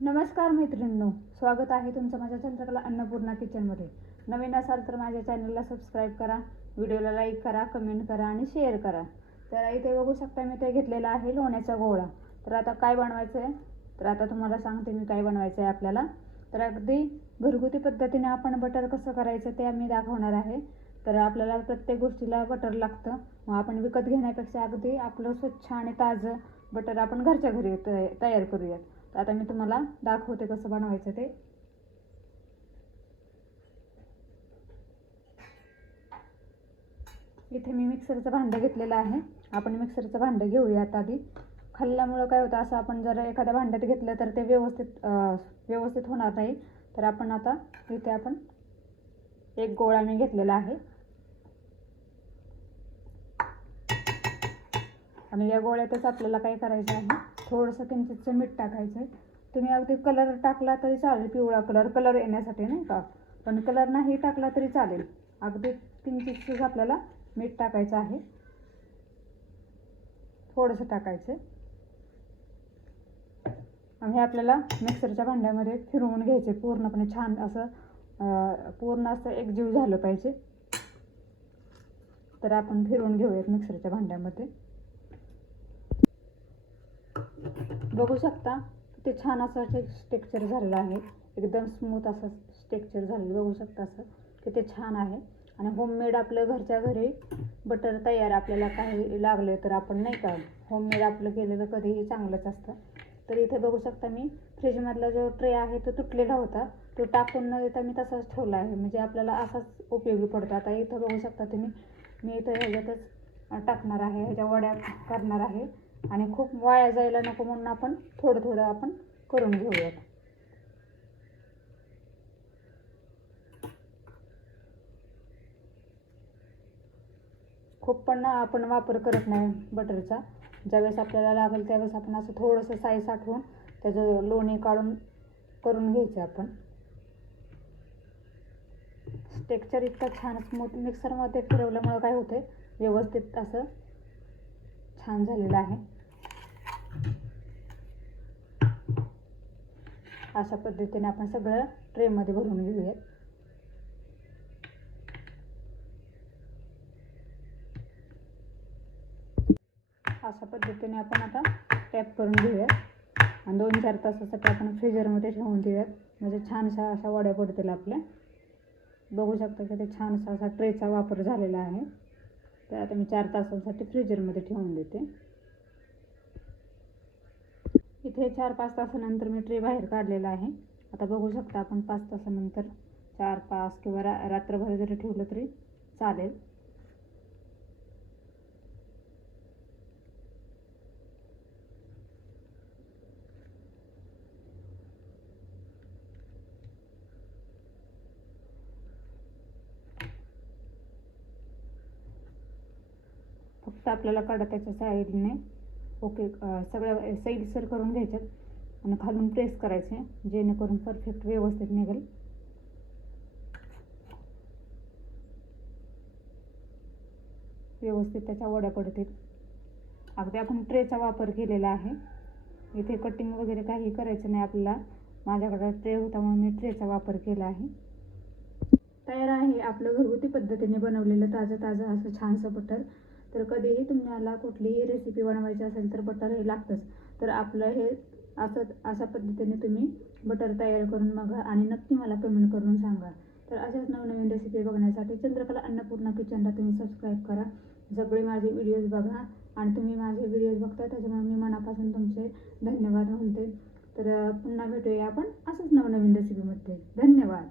नमस्कार मैत्रिणींनो स्वागत आहे तुमचं माझ्या चंद्रकला अन्नपूर्णा किचनमध्ये. नवीन असाल तर माझ्या चॅनलला सबस्क्राईब करा व्हिडिओला लाईक करा कमेंट करा आणि शेअर करा. तर इथे बघू शकता मी ते घेतलेला आहे लोण्याचा गोळा. तर आता काय बनवायचं आहे तर आता तुम्हाला सांगते मी काय बनवायचं आहे आपल्याला. तर अगदी घरगुती पद्धतीने आपण बटर कसं करायचं ते आम्ही दाखवणार आहे. तर आपल्याला प्रत्येक गोष्टीला बटर लागतं. मग आपण विकत घेण्यापेक्षा अगदी आपलं स्वच्छ आणि ताजं बटर आपण घरच्या घरी तयार करूयात. तर आता मी तुम्हाला दाखवते कसं बनवायचं ते. इथे मी मिक्सरचं भांडं घेतलेलं आहे. आपण मिक्सरचं भांडं घेऊयात आधी. खाल्ल्यामुळं काय होतं असं आपण जर एखाद्या भांड्यात घेतलं तर ते व्यवस्थित व्यवस्थित होणार नाही. तर आपण आता इथे आपण एक गोळा मी घेतलेला आहे. आणि या गोळ्यातच आपल्याला काय करायचं आहे थोडंसं किंचितचं मीठ टाकायचं आहे. तुम्ही अगदी कलर टाकला तरी चालेल पिवळा कलर कलर येण्यासाठी नाही का? पण कलर नाही टाकला तरी चालेल. अगदी किंचितच आपल्याला मीठ टाकायचं आहे. थोडंसं टाकायचं आहे. आणि हे आपल्याला मिक्सरच्या भांड्यामध्ये फिरवून घ्यायचे पूर्णपणे छान असं पूर्ण असं एकजीव झालं पाहिजे. तर आपण फिरवून घेऊयात मिक्सरच्या भांड्यामध्ये. बघू शकता ते छान असं स्टेक्चर झालेलं आहे. एकदम स्मूथ असं स्टेक्चर झालेलं बघू शकता असं किती छान आहे. आणि होममेड आपलं घरच्या घरी बटर तयार आपल्याला काही लागलं तर आपण नाही का होममेड आपलं केलेलं कधीही चांगलंच असतं. तर इथे बघू शकता मी फ्रीजमधला जो ट्रे आहे तो तुटलेला होता. तो टाकून न देता मी तसाच ठेवला आहे. म्हणजे आपल्याला असाच उपयोगी पडतो. आता इथं बघू शकता तुम्ही मी इथं ह्याच्यातच टाकणार आहे. ह्याच्या वड्या करणार आहे. आणि खूप वाया जायला नको म्हणून आपण थोडं थोडं आपण करून घेऊयात. खूप पण ना आपण वापर करत नाही बटरचा. ज्यावेळेस आपल्याला लागेल त्यावेळेस आपण असं थोडंसं साई साठवून त्याचं लोणी काढून करून घ्यायचं आपण. टेक्स्चर इतकं छान स्मूथ मिक्सरमध्ये फिरवल्यामुळं काय होतं व्यवस्थित असं छान झालेलं आहे. अशा पद्धतीने आपण सगळं ट्रेमध्ये भरून घेऊयात. अशा पद्धतीने आपण आता टॅप करून घेऊयात. आणि दोन चार तासासाठी आपण फ्रीजरमध्ये ठेवून देऊयात. म्हणजे छानशा अशा वड्या पडतील आपल्या. बघू शकता की ते छानसा असा ट्रेचा वापर झालेला आहे. तर आता मी चार तासांसाठी फ्रीजरमध्ये ठेवून देते. इथे चार पाच तासानंतर मी ट्रे बाहेर काढलेला आहे. आता बघू शकता आपण पाच तासानंतर चार पाच किंवा रा रात्रभर जरी ठेवलं तरी चालेल. फक्त आपल्याला कडताच्या साईडने ओके सगळ्या सैलसर करून घ्यायच्यात आणि खालून प्रेस करायचे जेणेकरून परफेक्ट व्यवस्थित निघेल. व्यवस्थित त्याच्या वड्या पडतील. अगदी आपण ट्रेचा वापर केलेला आहे. इथे कटिंग वगैरे काही करायचं नाही आपल्याला. माझ्याकडे ट्रे होता म्हणून मी ट्रेचा वापर केला आहे. तयार आहे आपलं घरगुती पद्धतीने बनवलेलं ताजं ताजं असं छानसं बटर तर कधीही तुम्हाला कुठलीही रेसिपी बनवायची असेल तर बटर हे लागतंच. तर आपलं हे असं अशा पद्धतीने तुम्ही बटर तयार करून बघा आणि नक्की मला कमेंट करून सांगा. तर अशाच नवनवीन रेसिपी बघण्यासाठी चंद्रकला अन्नपूर्णा किचनला तुम्ही सबस्क्राईब करा. सगळे माझे व्हिडिओज बघा आणि तुम्ही माझे व्हिडिओज बघता त्याच्यामुळे मी मनापासून तुमचे धन्यवाद म्हणते. तर पुन्हा भेटूया आपण असंच नवनवीन रेसिपीमध्ये धन्यवाद.